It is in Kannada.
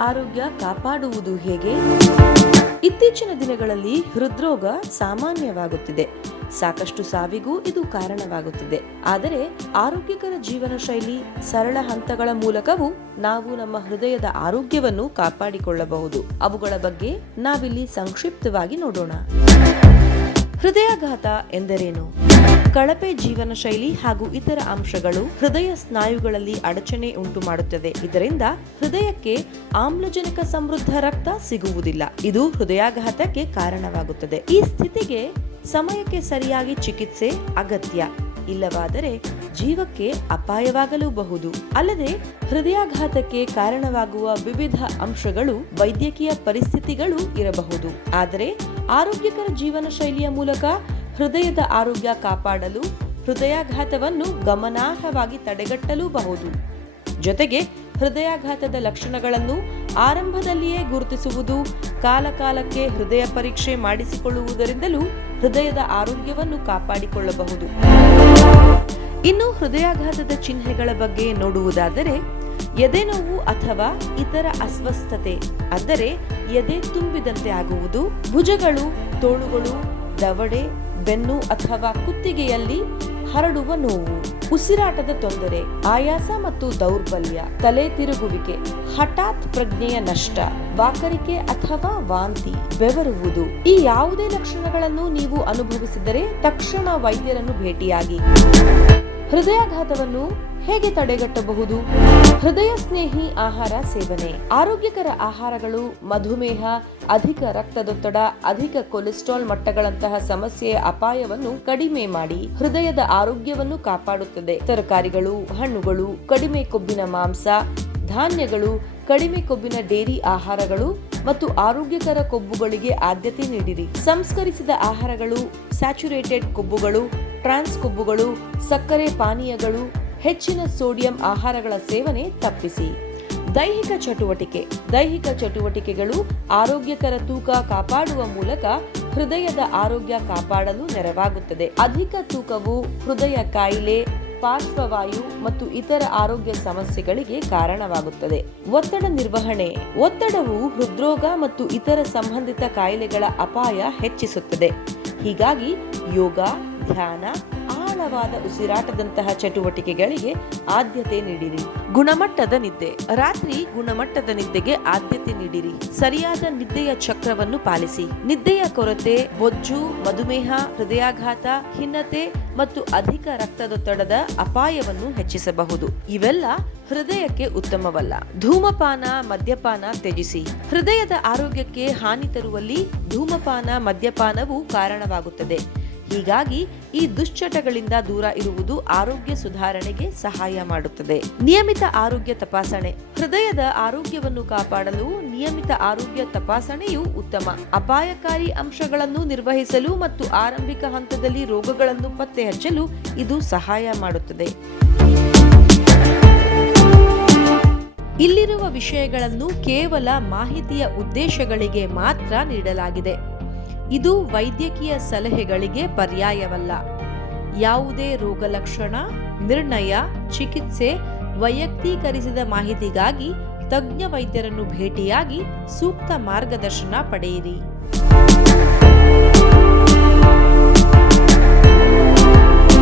ಆರೋಗ್ಯ ಕಾಪಾಡುವುದು ಹೇಗೆ? ಇತ್ತೀಚಿನ ದಿನಗಳಲ್ಲಿ ಹೃದ್ರೋಗ ಸಾಮಾನ್ಯವಾಗುತ್ತಿದೆ. ಸಾಕಷ್ಟು ಸಾವಿಗೂ ಇದು ಕಾರಣವಾಗುತ್ತಿದೆ. ಆದರೆ ಆರೋಗ್ಯಕರ ಜೀವನ ಶೈಲಿ, ಸರಳ ಹಂತಗಳ ಮೂಲಕವೂ ನಾವು ನಮ್ಮ ಹೃದಯದ ಆರೋಗ್ಯವನ್ನು ಕಾಪಾಡಿಕೊಳ್ಳಬಹುದು. ಅವುಗಳ ಬಗ್ಗೆ ನಾವಿಲ್ಲಿ ಸಂಕ್ಷಿಪ್ತವಾಗಿ ನೋಡೋಣ. ಹೃದಯಾಘಾತ ಎಂದರೇನು? ಕಳಪೆ ಜೀವನ ಶೈಲಿ ಹಾಗೂ ಇತರ ಅಂಶಗಳು ಹೃದಯ ಸ್ನಾಯುಗಳಲ್ಲಿ ಅಡಚಣೆ ಉಂಟು ಮಾಡುತ್ತದೆ. ಇದರಿಂದ ಹೃದಯಕ್ಕೆ ಆಮ್ಲಜನಕ ಸಮೃದ್ಧ ರಕ್ತ ಸಿಗುವುದಿಲ್ಲ. ಇದು ಹೃದಯಾಘಾತಕ್ಕೆ ಕಾರಣವಾಗುತ್ತದೆ. ಈ ಸ್ಥಿತಿಗೆ ಸಮಯಕ್ಕೆ ಸರಿಯಾಗಿ ಚಿಕಿತ್ಸೆ ಅಗತ್ಯ. ಇಲ್ಲವಾದರೆ ಜೀವಕ್ಕೆ ಅಪಾಯವಾಗಲೂಬಹುದು. ಅಲ್ಲದೆ ಹೃದಯಾಘಾತಕ್ಕೆ ಕಾರಣವಾಗುವ ವಿವಿಧ ಅಂಶಗಳು ವೈದ್ಯಕೀಯ ಪರಿಸ್ಥಿತಿಗಳು ಇರಬಹುದು. ಆದರೆ ಆರೋಗ್ಯಕರ ಜೀವನ ಶೈಲಿಯ ಮೂಲಕ ಹೃದಯದ ಆರೋಗ್ಯ ಕಾಪಾಡಲು ಹೃದಯಾಘಾತವನ್ನು ಗಮನಾರ್ಹವಾಗಿ ತಡೆಗಟ್ಟಲೂಬಹುದು. ಜೊತೆಗೆ ಹೃದಯಾಘಾತದ ಲಕ್ಷಣಗಳನ್ನು ಆರಂಭದಲ್ಲಿಯೇ ಗುರುತಿಸುವುದು, ಕಾಲಕಾಲಕ್ಕೆ ಹೃದಯ ಪರೀಕ್ಷೆ ಮಾಡಿಸಿಕೊಳ್ಳುವುದರಿಂದಲೂ ಹೃದಯದ ಆರೋಗ್ಯವನ್ನು ಕಾಪಾಡಿಕೊಳ್ಳಬಹುದು. ಇನ್ನು ಹೃದಯಾಘಾತದ ಚಿಹ್ನೆಗಳ ಬಗ್ಗೆ ನೋಡುವುದಾದರೆ ಎದೆನೋವು ಅಥವಾ ಇತರ ಅಸ್ವಸ್ಥತೆ, ಅಂದರೆ ಎದೆ ತುಂಬಿದಂತೆ ಆಗುವುದು, ಭುಜಗಳು, ತೋಳುಗಳು, ದವಡೆ, ಬೆನ್ನು ಅಥವಾ ಕುತ್ತಿಗೆಯಲ್ಲಿ ಹರಡುವ ನೋವು, ಉಸಿರಾಟದ ತೊಂದರೆ, ಆಯಾಸ ಮತ್ತು ದೌರ್ಬಲ್ಯ, ತಲೆ ತಿರುಗುವಿಕೆ, ಹಠಾತ್ ಪ್ರಜ್ಞೆಯ ನಷ್ಟ, ವಾಕರಿಕೆ ಅಥವಾ ವಾಂತಿ ಬೆವರುವುದು. ಈ ಯಾವುದೇ ಲಕ್ಷಣಗಳನ್ನು ನೀವು ಅನುಭವಿಸಿದರೆ ತಕ್ಷಣ ವೈದ್ಯರನ್ನು ಭೇಟಿಯಾಗಿ. ಹೃದಯಾಘಾತವನ್ನು ಹೇಗೆ ತಡೆಗಟ್ಟಬಹುದು? ಹೃದಯ ಸ್ನೇಹಿ ಆಹಾರ ಸೇವನೆ. ಆರೋಗ್ಯಕರ ಆಹಾರಗಳು ಮಧುಮೇಹ, ಅಧಿಕ ರಕ್ತದೊತ್ತಡ, ಅಧಿಕ ಕೊಲೆಸ್ಟ್ರಾಲ್ ಮಟ್ಟಗಳಂತಹ ಸಮಸ್ಯೆಯ ಅಪಾಯವನ್ನು ಕಡಿಮೆ ಮಾಡಿ ಹೃದಯದ ಆರೋಗ್ಯವನ್ನು ಕಾಪಾಡುತ್ತದೆ. ತರಕಾರಿಗಳು, ಹಣ್ಣುಗಳು, ಕಡಿಮೆ ಕೊಬ್ಬಿನ ಮಾಂಸ, ಧಾನ್ಯಗಳು, ಕಡಿಮೆ ಕೊಬ್ಬಿನ ಡೇರಿ ಆಹಾರಗಳು ಮತ್ತು ಆರೋಗ್ಯಕರ ಕೊಬ್ಬುಗಳಿಗೆ ಆದ್ಯತೆ ನೀಡಿರಿ. ಸಂಸ್ಕರಿಸಿದ ಆಹಾರಗಳು, ಸ್ಯಾಚುರೇಟೆಡ್ ಕೊಬ್ಬುಗಳು ಟ್ರಾನ್ಸ್ ಕೊಬ್ಬುಗಳು, ಸಕ್ಕರೆ ಪಾನೀಯಗಳು, ಹೆಚ್ಚಿನ ಸೋಡಿಯಂ ಆಹಾರಗಳ ಸೇವನೆ ತಪ್ಪಿಸಿ. ದೈಹಿಕ ಚಟುವಟಿಕೆ, ದೈಹಿಕ ಚಟುವಟಿಕೆಗಳು ಆರೋಗ್ಯಕರ ತೂಕ ಕಾಪಾಡುವ ಮೂಲಕ ಹೃದಯದ ಆರೋಗ್ಯ ಕಾಪಾಡಲು ನೆರವಾಗುತ್ತದೆ. ಅಧಿಕ ತೂಕವು ಹೃದಯ ಕಾಯಿಲೆ, ಪಾರ್ಶ್ವವಾಯು ಮತ್ತು ಇತರ ಆರೋಗ್ಯ ಸಮಸ್ಯೆಗಳಿಗೆ ಕಾರಣವಾಗುತ್ತದೆ. ಒತ್ತಡ ನಿರ್ವಹಣೆ, ಒತ್ತಡವು ಹೃದ್ರೋಗ ಮತ್ತು ಇತರ ಸಂಬಂಧಿತ ಕಾಯಿಲೆಗಳ ಅಪಾಯ ಹೆಚ್ಚಿಸುತ್ತದೆ. ಹೀಗಾಗಿ ಯೋಗ ಧ್ಯಾನ, ಆಳವಾದ ಉಸಿರಾಟದಂತಹ ಚಟುವಟಿಕೆಗಳಿಗೆ ಆದ್ಯತೆ ನೀಡಿರಿ. ಗುಣಮಟ್ಟದ ನಿದ್ದೆ. ರಾತ್ರಿ ಗುಣಮಟ್ಟದ ನಿದ್ದೆಗೆ ಆದ್ಯತೆ ನೀಡಿರಿ. ಸರಿಯಾದ ನಿದ್ದೆಯ ಚಕ್ರವನ್ನು ಪಾಲಿಸಿ. ನಿದ್ದೆಯ ಕೊರತೆ, ಬೊಜ್ಜು, ಮಧುಮೇಹ, ಹೃದಯಾಘಾತ, ಖಿನ್ನತೆ ಮತ್ತು ಅಧಿಕ ರಕ್ತದೊತ್ತಡದ ಅಪಾಯವನ್ನು ಹೆಚ್ಚಿಸಬಹುದು. ಇವೆಲ್ಲ ಹೃದಯಕ್ಕೆ ಉತ್ತಮವಲ್ಲ. ಧೂಮಪಾನ, ಮದ್ಯಪಾನ ತ್ಯಜಿಸಿ. ಹೃದಯದ ಆರೋಗ್ಯಕ್ಕೆ ಹಾನಿ ತರುವಲ್ಲಿ ಧೂಮಪಾನ, ಮದ್ಯಪಾನವು ಕಾರಣವಾಗುತ್ತದೆ. ಹೀಗಾಗಿ ಈ ದುಶ್ಚಟಗಳಿಂದ ದೂರ ಇರುವುದು ಆರೋಗ್ಯ ಸುಧಾರಣೆಗೆ ಸಹಾಯ ಮಾಡುತ್ತದೆ. ನಿಯಮಿತ ಆರೋಗ್ಯ ತಪಾಸಣೆ. ಹೃದಯದ ಆರೋಗ್ಯವನ್ನು ಕಾಪಾಡಲು ನಿಯಮಿತ ಆರೋಗ್ಯ ತಪಾಸಣೆಯು ಉತ್ತಮ. ಅಪಾಯಕಾರಿ ಅಂಶಗಳನ್ನು ನಿರ್ವಹಿಸಲು ಮತ್ತು ಆರಂಭಿಕ ಹಂತದಲ್ಲಿ ರೋಗಗಳನ್ನು ಪತ್ತೆ ಹಚ್ಚಲು ಇದು ಸಹಾಯ ಮಾಡುತ್ತದೆ. ಇಲ್ಲಿರುವ ವಿಷಯಗಳನ್ನು ಕೇವಲ ಮಾಹಿತಿಯ ಉದ್ದೇಶಗಳಿಗೆ ಮಾತ್ರ ನೀಡಲಾಗಿದೆ. ಇದು ವೈದ್ಯಕೀಯ ಸಲಹೆಗಳಿಗೆ ಪರ್ಯಾಯವಲ್ಲ. ಯಾವುದೇ ರೋಗಲಕ್ಷಣ, ನಿರ್ಣಯ, ಚಿಕಿತ್ಸೆ, ವೈಯಕ್ತೀಕರಿಸಿದ ಮಾಹಿತಿಗಾಗಿ ತಜ್ಞ ವೈದ್ಯರನ್ನು ಭೇಟಿಯಾಗಿ ಸೂಕ್ತ ಮಾರ್ಗದರ್ಶನ ಪಡೆಯಿರಿ.